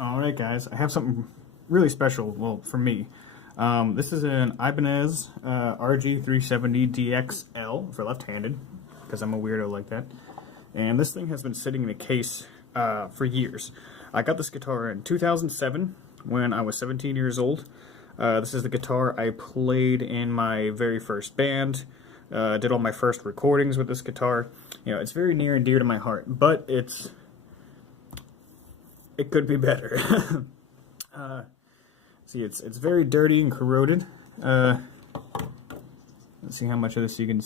Alright guys, I have something really special, well, for me. This is an Ibanez RG370DXL for left-handed, because I'm a weirdo like that. And this thing has been sitting in a case for years. I got this guitar in 2007 when I was 17 years old. This is the guitar I played in my very first band. Did all my first recordings with this guitar. You know, it's very near and dear to my heart, but it could be better. See, it's very dirty and corroded. Let's see how much of this you can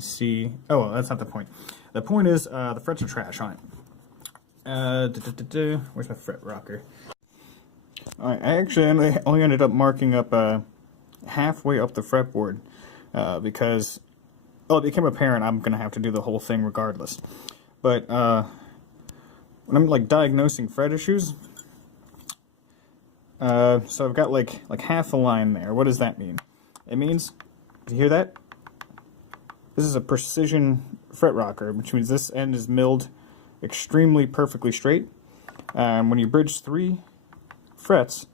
see. Oh, well, that's not the point. The point is the frets are trash on it. Where's my fret rocker? All right, I actually only ended up marking up halfway up the fretboard because, well, it became apparent I'm gonna have to do the whole thing regardless. But when I'm like diagnosing fret issues, so I've got like half a line there. What does that mean? It means, do you hear that? This is a precision fret rocker, which means this end is milled extremely perfectly straight. When you bridge 3 frets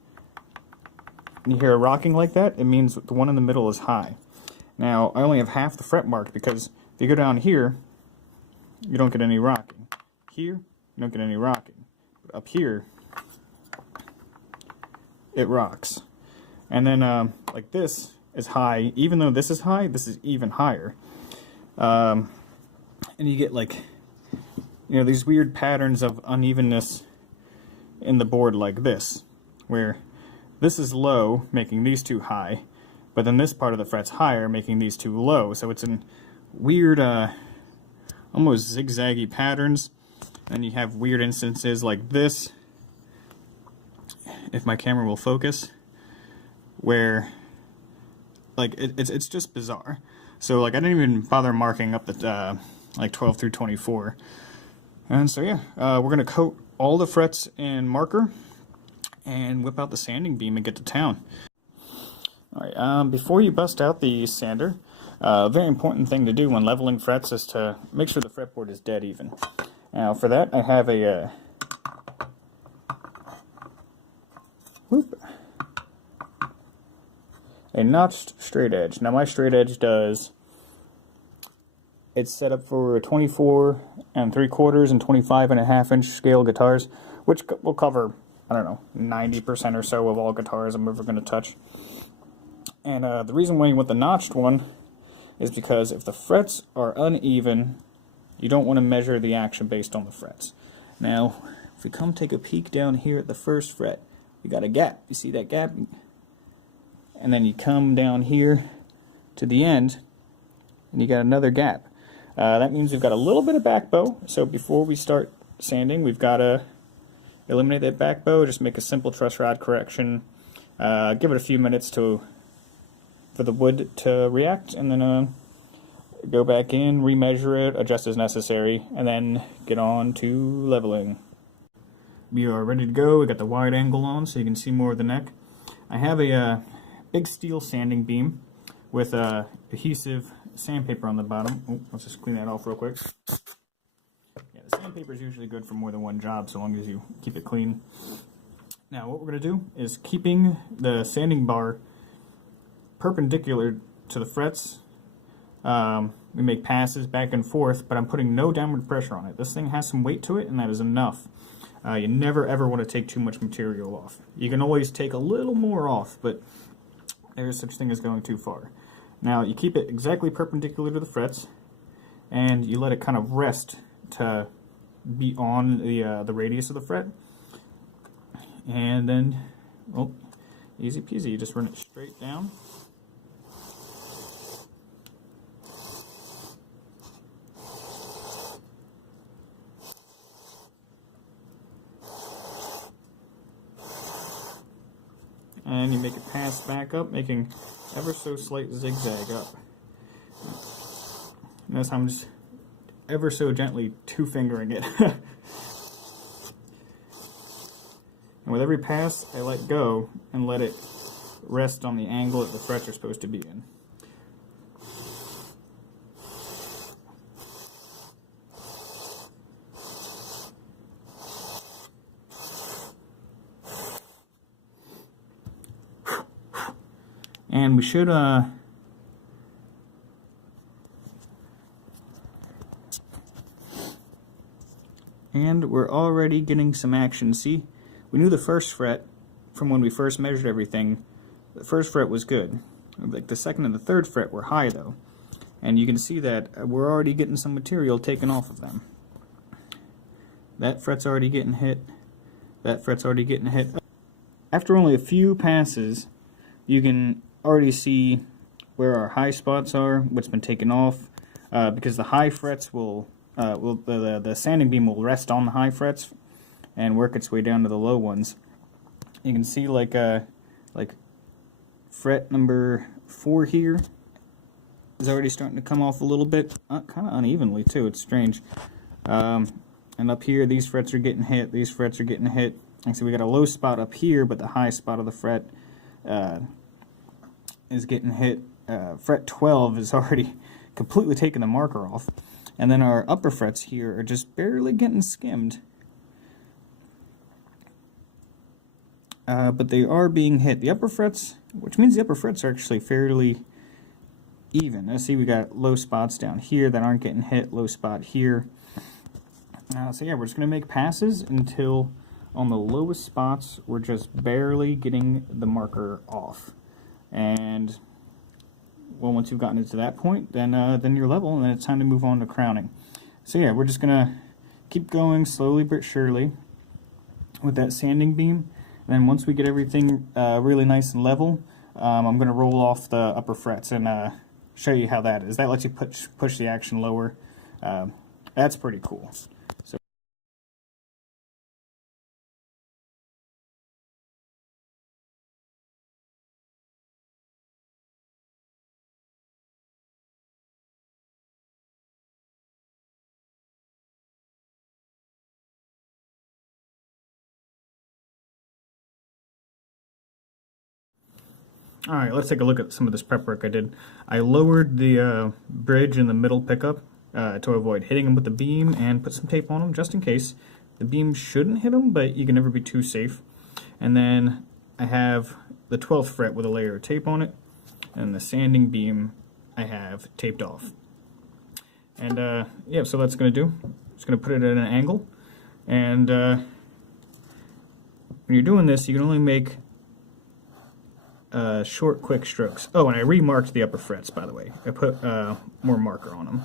and you hear a rocking like that, it means the one in the middle is high. Now, I only have half the fret marked because if you go down here, you don't get any rocking. Here, you don't get any rocking. But up here, it rocks. And then, like this is high. Even though this is high, this is even higher. And you get like, you know, these weird patterns of unevenness in the board like this, where this is low, making these two high, but then this part of the fret's higher, making these two low. So it's in weird, almost zigzaggy patterns. And you have weird instances like this, if my camera will focus, where like it's just bizarre. So like I didn't even bother marking up the like 12 through 24. And so yeah, we're gonna coat all the frets in marker and whip out the sanding beam and get to town. Alright, before you bust out the sander, a very important thing to do when leveling frets is to make sure the fretboard is dead even. Now for that I have a notched straight edge. Now my straight edge it's set up for 24 3/4 and 25.5 inch scale guitars, which will cover, I don't know, 90% or so of all guitars I'm ever going to touch. And the reason why you want the notched one is because if the frets are uneven, you don't want to measure the action based on the frets. Now, if we come take a peek down here at the first fret, you got a gap. You see that gap? And then you come down here to the end, and you got another gap. That means we've got a little bit of back bow. So before we start sanding, we've got to eliminate that back bow. Just make a simple truss rod correction. Give it a few minutes for the wood to react, and then go back in, remeasure it, adjust as necessary, and then get on to leveling. We are ready to go. We got the wide angle on so you can see more of the neck. I have a big steel sanding beam with adhesive sandpaper on the bottom. Oh, let's just clean that off real quick. Yeah, the sandpaper is usually good for more than one job so long as you keep it clean. Now what we're going to do is keeping the sanding bar perpendicular to the frets. We make passes back and forth, but I'm putting no downward pressure on it. This thing has some weight to it, and that is enough. You never ever want to take too much material off. You can always take a little more off, but there's such thing as going too far. Now you keep it exactly perpendicular to the frets, and you let it kind of rest to be on the radius of the fret. And then, oh, easy peasy, you just run it straight down. And you make it pass back up, making ever so slight zigzag up. Notice I'm just ever so gently two-fingering it. And with every pass, I let go and let it rest on the angle that the frets are supposed to be in. And we should and we're already getting some action. See, we knew the first fret from when we first measured everything. The first fret was good. Like the second and the third fret were high though. And you can see that we're already getting some material taken off of them. That fret's already getting hit. That fret's already getting hit. After only a few passes, you can already see where our high spots are, what's been taken off, because the high frets will the sanding beam will rest on the high frets and work its way down to the low ones. You can see like fret number 4 here is already starting to come off a little bit, kind of unevenly too. It's strange. And up here, these frets are getting hit. These frets are getting hit. And so we got a low spot up here, but the high spot of the fret is getting hit. Fret 12 is already completely taking the marker off. And then our upper frets here are just barely getting skimmed. But they are being hit. The upper frets, which means the upper frets are actually fairly even. Now see, we got low spots down here that aren't getting hit, low spot here. So yeah, we're just going to make passes until on the lowest spots we're just barely getting the marker off. And well, once you've gotten it to that point, then you're level, and then it's time to move on to crowning. So yeah, we're just going to keep going slowly but surely with that sanding beam. And then once we get everything really nice and level, I'm going to roll off the upper frets and show you how that is. That lets you push the action lower. That's pretty cool. So alright, let's take a look at some of this prep work I did. I lowered the bridge in the middle pickup to avoid hitting them with the beam and put some tape on them just in case. The beam shouldn't hit them, but you can never be too safe. And then I have the 12th fret with a layer of tape on it, and the sanding beam I have taped off. And yeah, so that's going to do. Just going to put it at an angle. And when you're doing this, you can only make short, quick strokes. Oh, and I remarked the upper frets, by the way. I put more marker on them.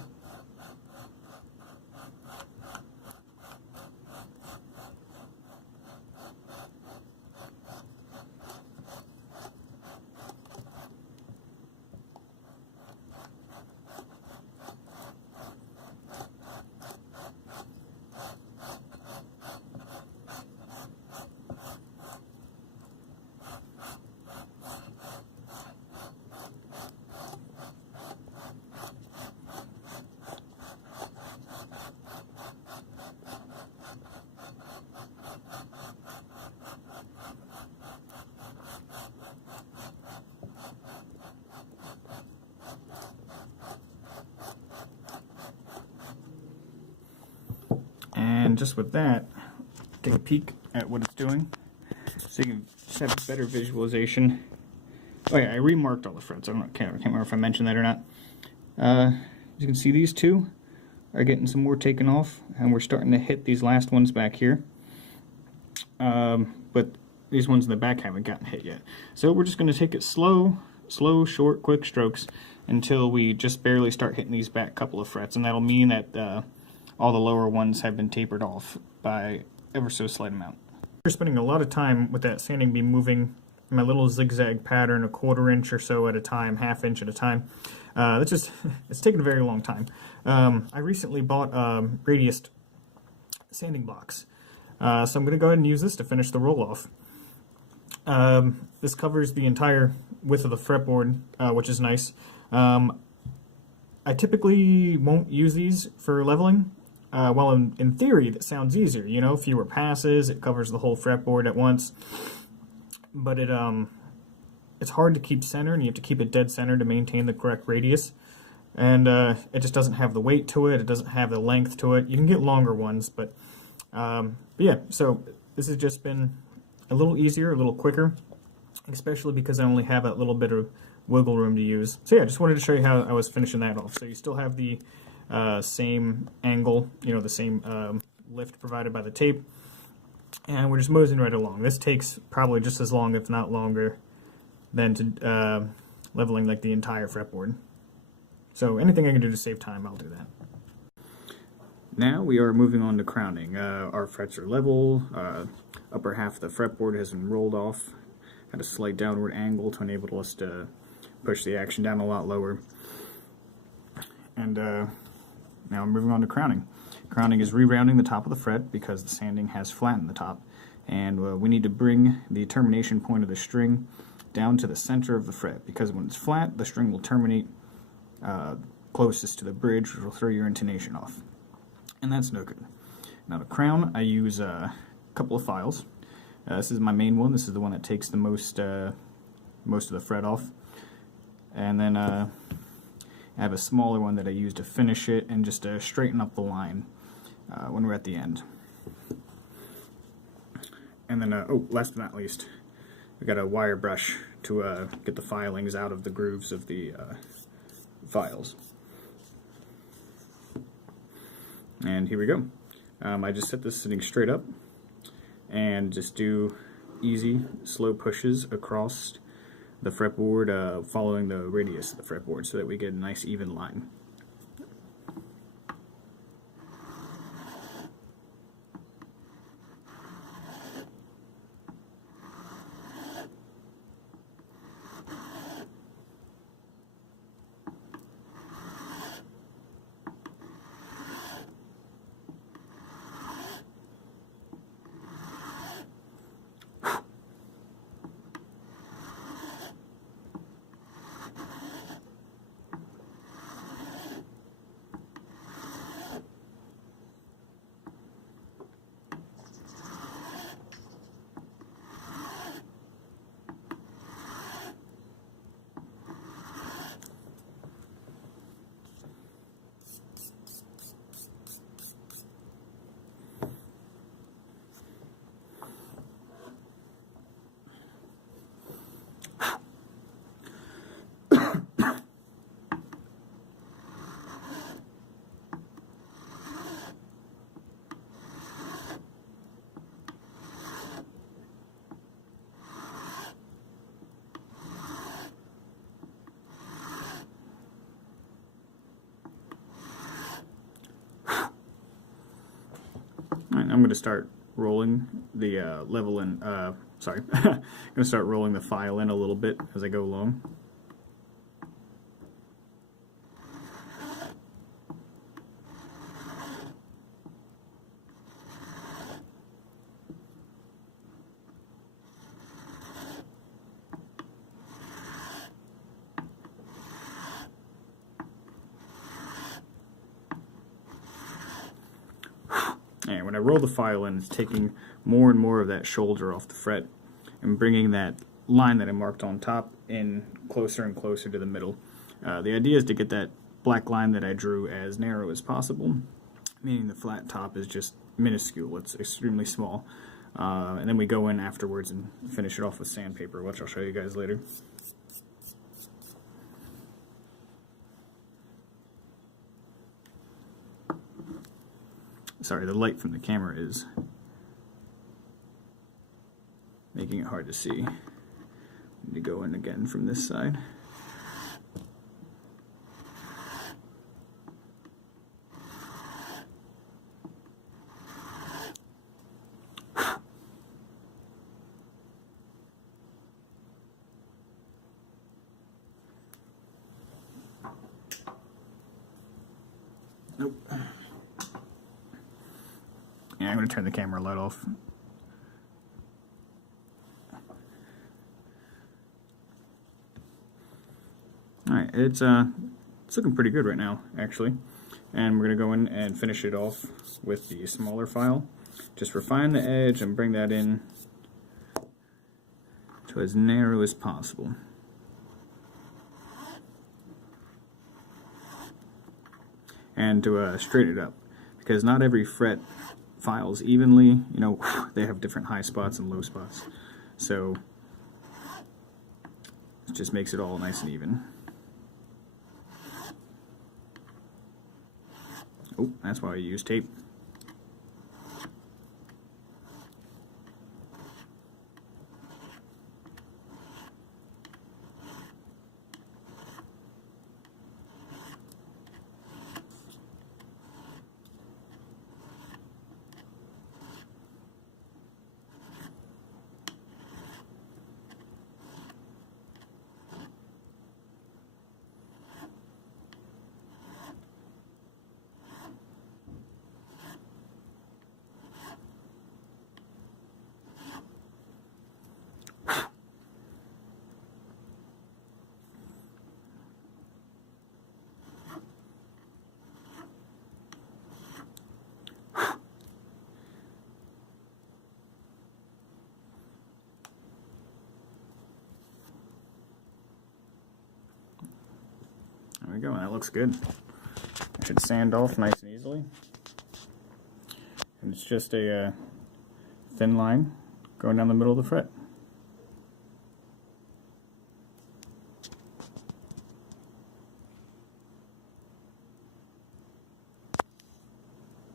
And just with that, take a peek at what it's doing so you can just have a better visualization. Oh yeah, I remarked all the frets. I can't remember if I mentioned that or not. As you can see, these two are getting some more taken off, and we're starting to hit these last ones back here. But these ones in the back haven't gotten hit yet. So we're just going to take it slow, short, quick strokes until we just barely start hitting these back couple of frets, and that'll mean that all the lower ones have been tapered off by ever so slight amount. We're spending a lot of time with that sanding beam moving my little zigzag pattern, a 1/4 inch or so at a time, 1/2 inch at a time. It's taken a very long time. I recently bought radius sanding blocks, so I'm going to go ahead and use this to finish the roll off. This covers the entire width of the fretboard, which is nice. I typically won't use these for leveling. Well, in theory, that sounds easier. You know, fewer passes, it covers the whole fretboard at once. But it's hard to keep center, and you have to keep it dead center to maintain the correct radius. And it just doesn't have the weight to it. It doesn't have the length to it. You can get longer ones, but yeah. So this has just been a little easier, a little quicker, especially because I only have a little bit of wiggle room to use. So yeah, just wanted to show you how I was finishing that off. So you still have the same angle, the same lift provided by the tape, and we're just moseying right along. This takes probably just as long, if not longer, than to leveling like the entire fretboard. So anything I can do to save time, I'll do that. Now we are moving on to crowning. Our frets are level, upper half of the fretboard has been rolled off at a slight downward angle to enable us to push the action down a lot lower. And now I'm moving on to crowning. Crowning is re-rounding the top of the fret because the sanding has flattened the top. And we need to bring the termination point of the string down to the center of the fret, because when it's flat, the string will terminate closest to the bridge, which will throw your intonation off. And that's no good. Now to crown, I use a couple of files. This is my main one. This is the one that takes the most of the fret off. And then I have a smaller one that I use to finish it and just to straighten up the line when we're at the end. And then, last but not least, we got a wire brush to get the filings out of the grooves of the files. And here we go. I just set this sitting straight up and just do easy, slow pushes across the fretboard, following the radius of the fretboard so that we get a nice even line. I'm going to start rolling the level in, sorry, I'm going to start rolling the file in a little bit as I go along. And when I roll the file in, it's taking more and more of that shoulder off the fret and bringing that line that I marked on top in closer and closer to the middle. The idea is to get that black line that I drew as narrow as possible, meaning the flat top is just minuscule, it's extremely small. And then we go in afterwards and finish it off with sandpaper, which I'll show you guys later. Sorry, the light from the camera is making it hard to see. Need to go in again from this side. Nope. Yeah, I'm going to turn the camera light off. Alright, it's looking pretty good right now, actually. And we're going to go in and finish it off with the smaller file. Just refine the edge and bring that in to as narrow as possible. And to straighten it up, because not every fret files evenly. You know, they have different high spots and low spots. So It just makes it all nice and even. Oh, that's why I use tape. There we go, and that looks good. It should sand off nice and easily. And it's just a thin line going down the middle of the fret.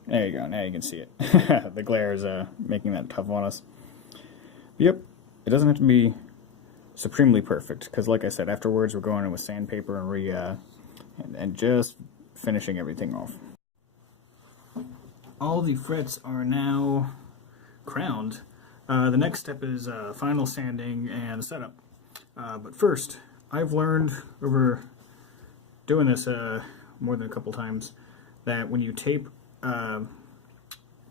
There you go, now you can see it. The glare is making that tough on us. Yep, it doesn't have to be supremely perfect, because like I said, afterwards we're going in with sandpaper and just finishing everything off. All the frets are now crowned. The next step is final sanding and setup. But first, I've learned over doing this more than a couple times that when you tape, because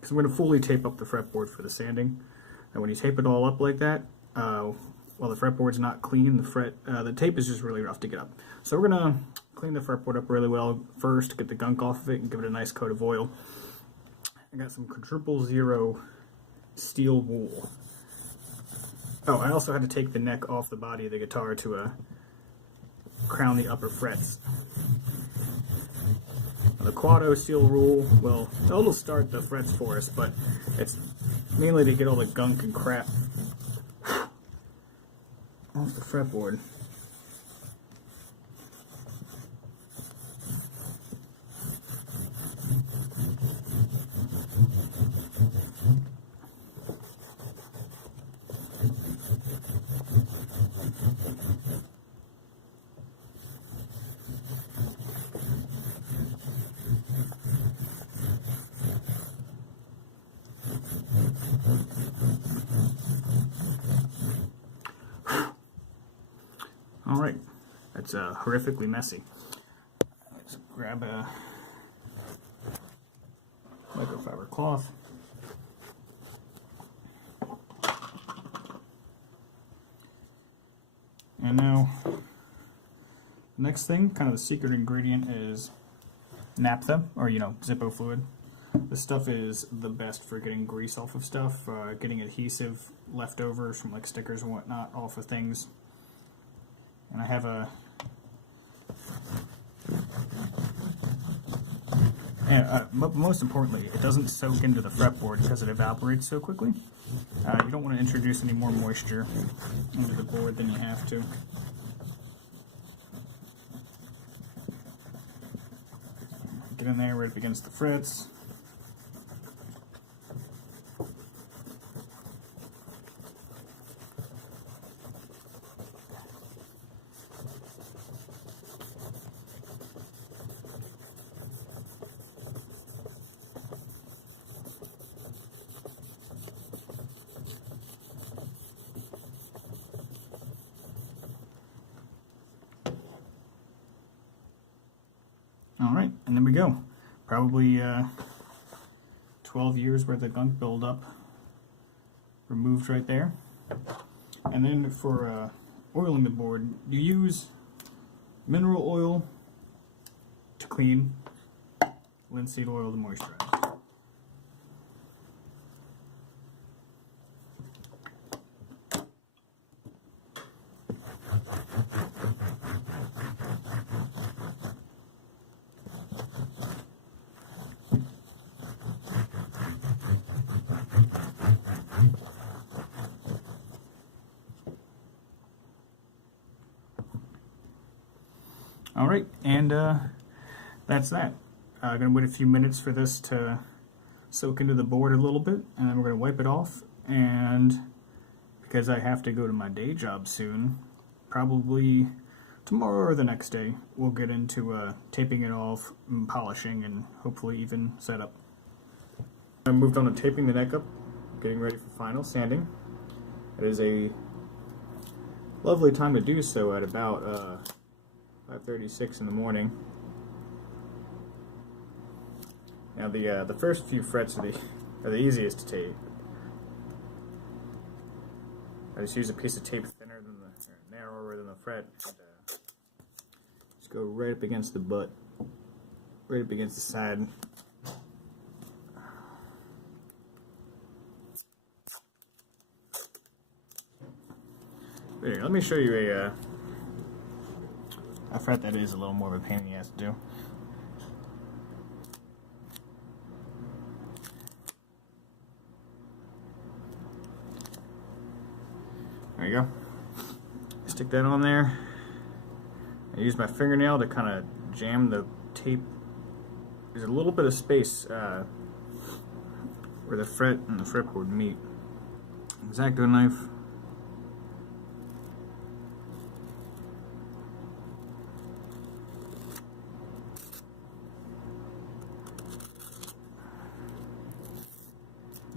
I'm going to fully tape up the fretboard for the sanding, and when you tape it all up like that, while the fretboard's not clean, the tape is just really rough to get up. So we're going to clean the fretboard up really well first, get the gunk off of it, and give it a nice coat of oil. I got some quadruple zero steel wool. Oh, I also had to take the neck off the body of the guitar to crown the upper frets. The Quado steel wool, well, it'll start the frets for us, but it's mainly to get all the gunk and crap off the fretboard. Alright, that's horrifically messy. Let's grab a microfiber cloth. And now, the next thing, kind of the secret ingredient, is naphtha, or Zippo fluid. This stuff is the best for getting grease off of stuff, getting adhesive leftovers from like stickers and whatnot off of things. And I have most importantly, it doesn't soak into the fretboard because it evaporates so quickly. You don't want to introduce any more moisture into the board than you have to. Get in there right up against the frets. Alright, and there we go. Probably 12 years worth of gunk buildup removed right there. And then for oiling the board, you use mineral oil to clean, linseed oil to moisturize. Alright, and that's that. I'm going to wait a few minutes for this to soak into the board a little bit, and then we're going to wipe it off. And because I have to go to my day job soon, probably tomorrow or the next day, we'll get into taping it off, and polishing, and hopefully even set up. I moved on to taping the neck up, getting ready for final sanding. It is a lovely time to do so at about 5:36 in the morning. Now the first few frets are the easiest to tape. I just use a piece of tape thinner than the, or narrower than the fret, and just go right up against the butt, right up against the side. But here, let me show you a fret that is a little more of a pain in the ass to do. There you go. Stick that on there. I use my fingernail to kind of jam the tape. There's a little bit of space where the fret and the fretboard meet. X-Acto knife.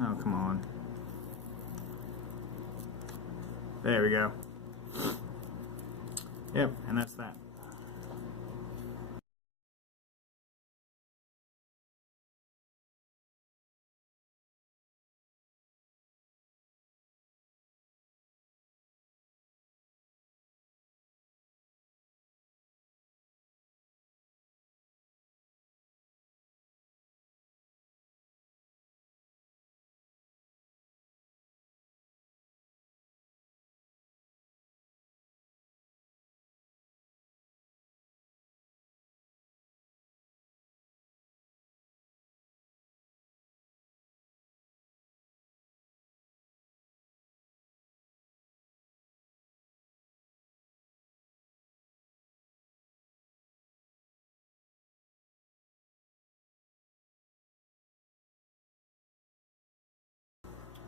Oh, come on. There we go. Yep, and that's that.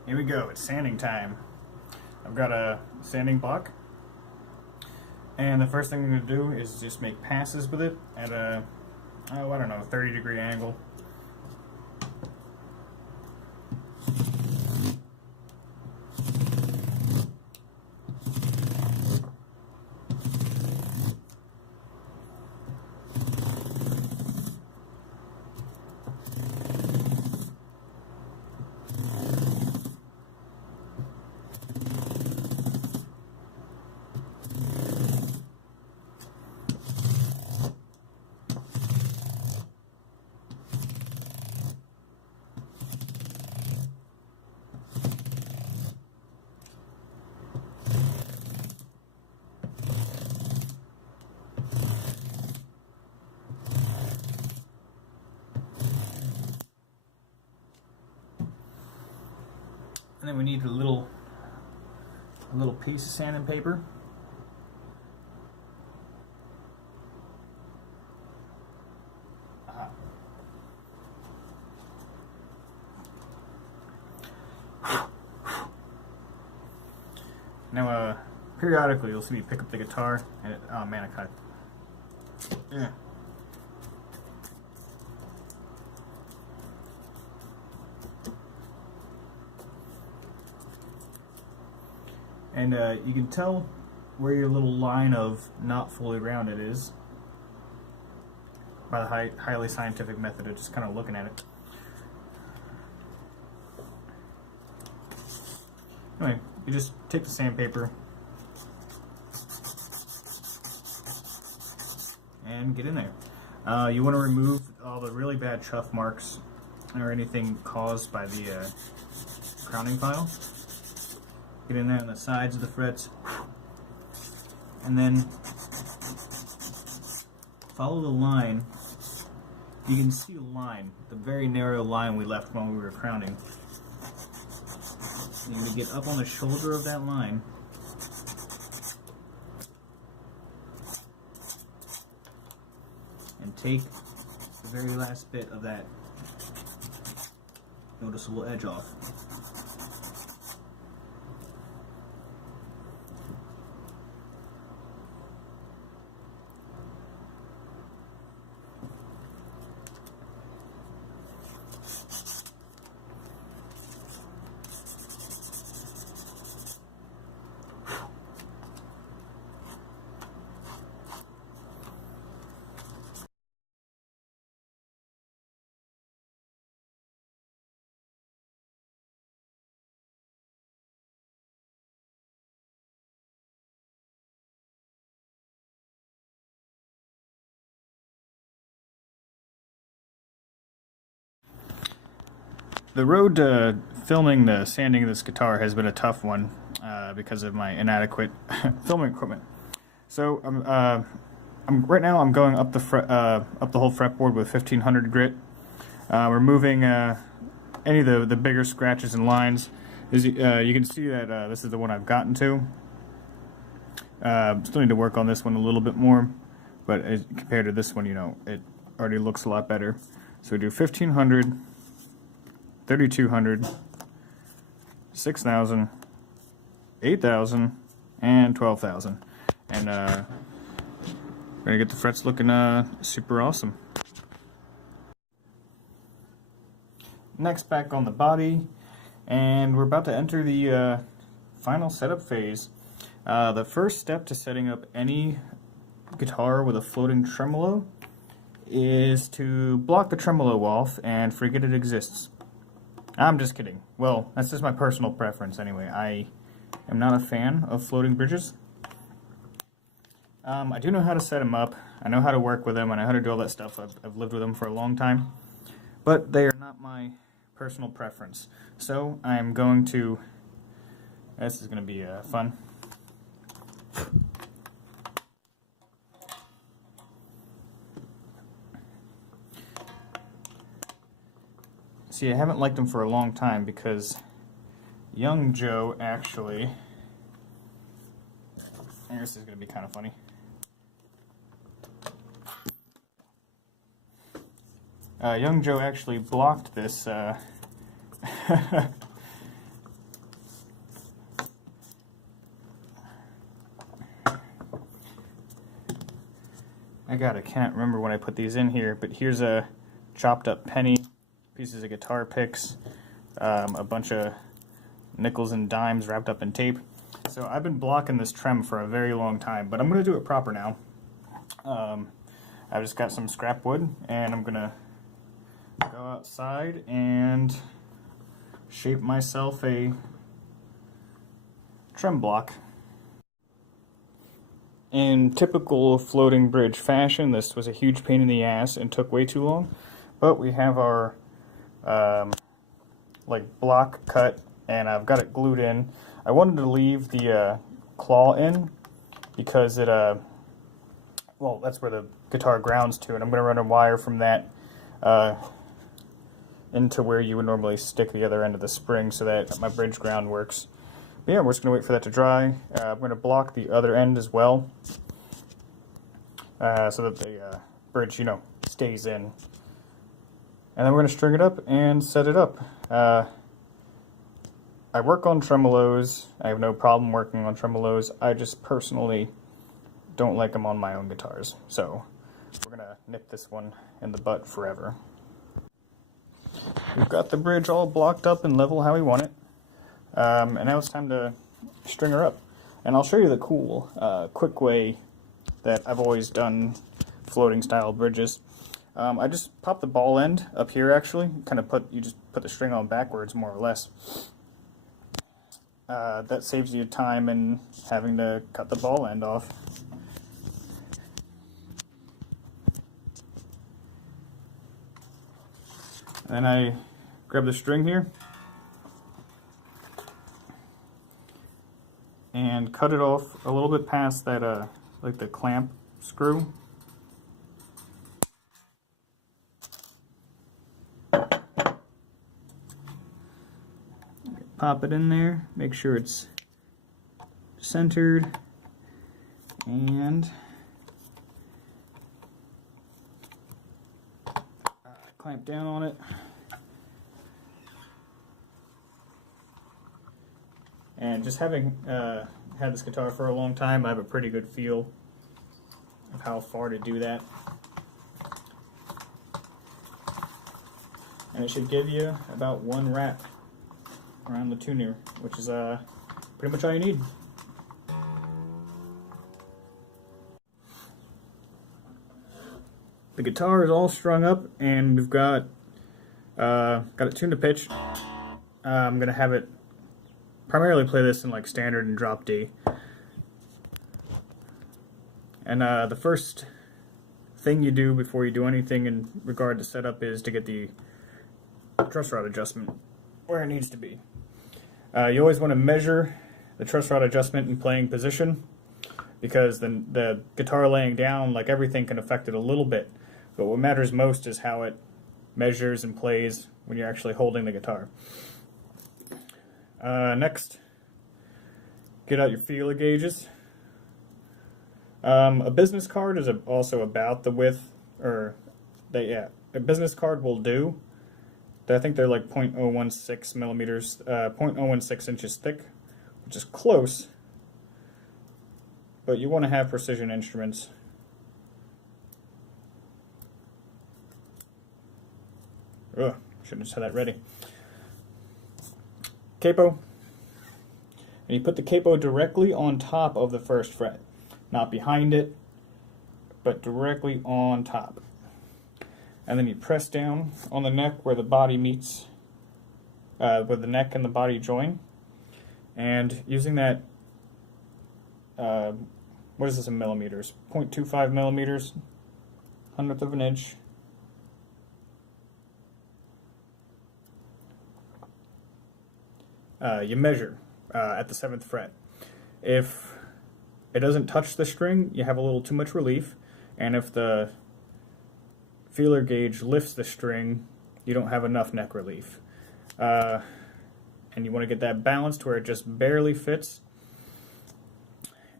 Here we go, it's sanding time. I've got a sanding block, and the first thing I'm going to do is just make passes with it at a, oh, I don't know, 30-degree angle. And then we need a little piece of sanding paper. Now, periodically you'll see me pick up the guitar, and it, oh man, I cut it. Yeah. And you can tell where your little line of not fully rounded is by the highly scientific method of just kind of looking at it. Anyway, you just take the sandpaper and get in there. You want to remove all the really bad chuff marks or anything caused by the crowning file. Get in there on the sides of the frets, and then follow the line. You can see the line, the very narrow line we left when we were crowning. You need to get up on the shoulder of that line, take the very last bit of that noticeable edge off. The road to filming the sanding of this guitar has been a tough one because of my inadequate filming equipment. So right now I'm going up the whole fretboard with 1500 grit, removing any of the bigger scratches and lines. As you can see that this is the one I've gotten to. Still need to work on this one a little bit more, but compared to this one, you know, it already looks a lot better. So we do 1500. 3200, 6000, 8000, and 12,000. And we're gonna get the frets looking super awesome. Next, back on the body, and we're about to enter the final setup phase. The first step to setting up any guitar with a floating tremolo is to block the tremolo off and forget it exists. I'm just kidding. Well, that's just my personal preference anyway. I am not a fan of floating bridges. I do know how to set them up. I know how to work with them. I know how to do all that stuff. I've lived with them for a long time. But they are not my personal preference. So I'm going to... This is going to be fun. See, I haven't liked them for a long time because young Joe actually... This is going to be kind of funny. Young Joe actually blocked this... I can't remember when I put these in here, but here's a chopped up penny, pieces of guitar picks, a bunch of nickels and dimes wrapped up in tape. So I've been blocking this trem for a very long time, but I'm going to do it proper now. I've just got some scrap wood, and I'm going to go outside and shape myself a trem block. In typical floating bridge fashion, this was a huge pain in the ass and took way too long, but we have our like block cut, and I've got it glued in. I wanted to leave the claw in because it well, that's where the guitar grounds to, and I'm going to run a wire from that into where you would normally stick the other end of the spring so that my bridge ground works. But yeah, we're just going to wait for that to dry. I'm going to block the other end as well so that the bridge, you know, stays in. And then we're going to string it up and set it up. I work on tremolos. I have no problem working on tremolos. I just personally don't like them on my own guitars. So we're going to nip this one in the butt forever. We've got the bridge all blocked up and level how we want it. And now it's time to string her up. And I'll show you the cool, quick way that I've always done floating style bridges. I just pop the ball end up here actually, you just put the string on backwards more or less. That saves you time in having to cut the ball end off. And then I grab the string here and cut it off a little bit past that, like the clamp screw. Pop it in there, make sure it's centered, and clamp down on it. And just having had this guitar for a long time, I have a pretty good feel of how far to do that. And it should give you about one wrap around the tuner, which is pretty much all you need. The guitar is all strung up, and we've got it tuned to pitch. I'm gonna have it primarily play this in like standard and drop D. And the first thing you do before you do anything in regard to setup is to get the truss rod adjustment where it needs to be. You always want to measure the truss rod adjustment in playing position, because then the guitar laying down, like everything, can affect it a little bit. But what matters most is how it measures and plays when you're actually holding the guitar. Next, get out your feeler gauges. A business card is also about the width, a business card will do. I think they're like 0.016 millimeters, 0.016 inches thick, which is close, but you want to have precision instruments. Ugh, shouldn't have just had that ready. Capo. And you put the capo directly on top of the first fret. Not behind it, but directly on top. And then you press down on the neck where the body meets, where the neck and the body join. And using that, what is this in millimeters? 0.25 millimeters, 100th of an inch. You measure at the 7th fret. If it doesn't touch the string, you have a little too much relief, and if the feeler gauge lifts the string, you don't have enough neck relief. And you want to get that balanced where it just barely fits,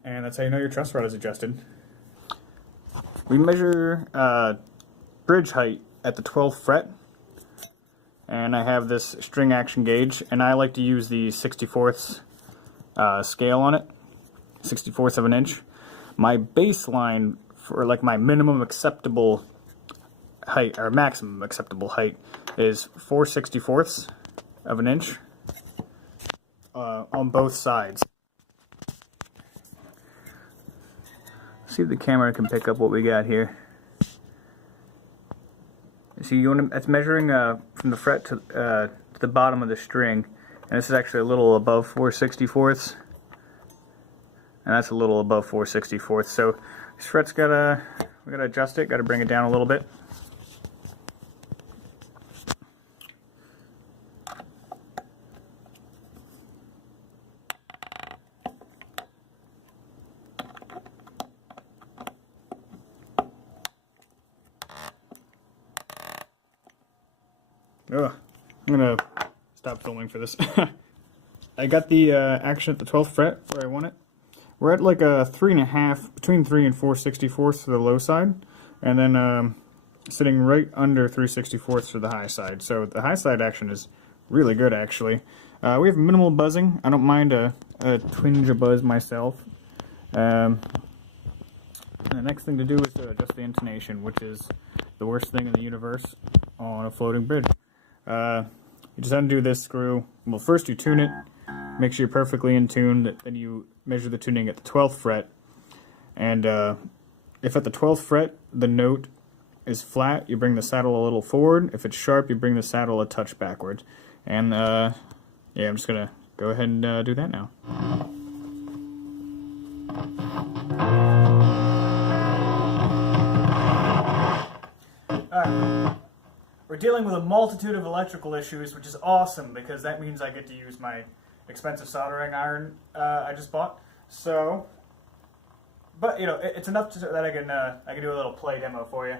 and that's how you know your truss rod is adjusted. We measure bridge height at the 12th fret, and I have this string action gauge, and I like to use the 64th scale on it, 64th of an inch. My baseline for like my minimum acceptable height, or maximum acceptable height, is 4/64ths of an inch on both sides. See if the camera can pick up what we got here. See, it's measuring from the fret to the bottom of the string, and this is actually a little above 4/64ths, and that's a little above 4/64ths. So this fret's we gotta adjust it, gotta bring it down a little bit. Ugh, I'm gonna stop filming for this. I got the action at the 12th fret where I want it. We're at like a 3.5, between 3 and 4/64ths for the low side, and then sitting right under 3/64ths for the high side. So the high side action is really good, actually. We have minimal buzzing. I don't mind a twinge of buzz myself. The next thing to do is to adjust the intonation, which is the worst thing in the universe on a floating bridge. You just undo this screw. Well, first you tune it, make sure you're perfectly in tune, then you measure the tuning at the 12th fret, and if at the 12th fret the note is flat, you bring the saddle a little forward. If it's sharp, you bring the saddle a touch backward. And yeah, I'm just gonna go ahead and do that now. Alright. We're dealing with a multitude of electrical issues, which is awesome because that means I get to use my expensive soldering iron I just bought. So, but you know, it's enough that I can do a little play demo for you.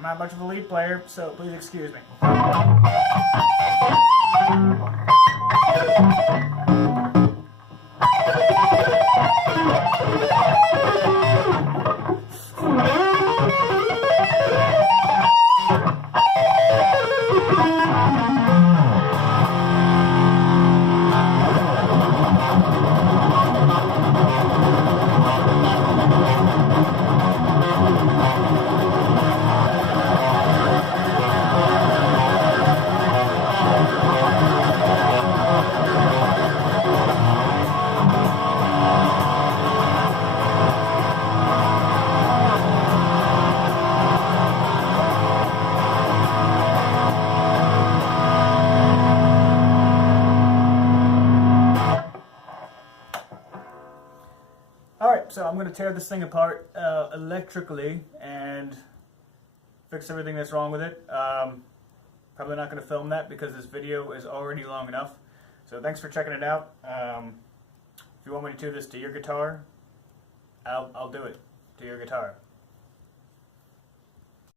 I'm not much of a lead player, so please excuse me. Alright, so I'm going to tear this thing apart electrically and fix everything that's wrong with it. Probably not going to film that because this video is already long enough. So thanks for checking it out. If you want me to do this to your guitar, I'll do it to your guitar.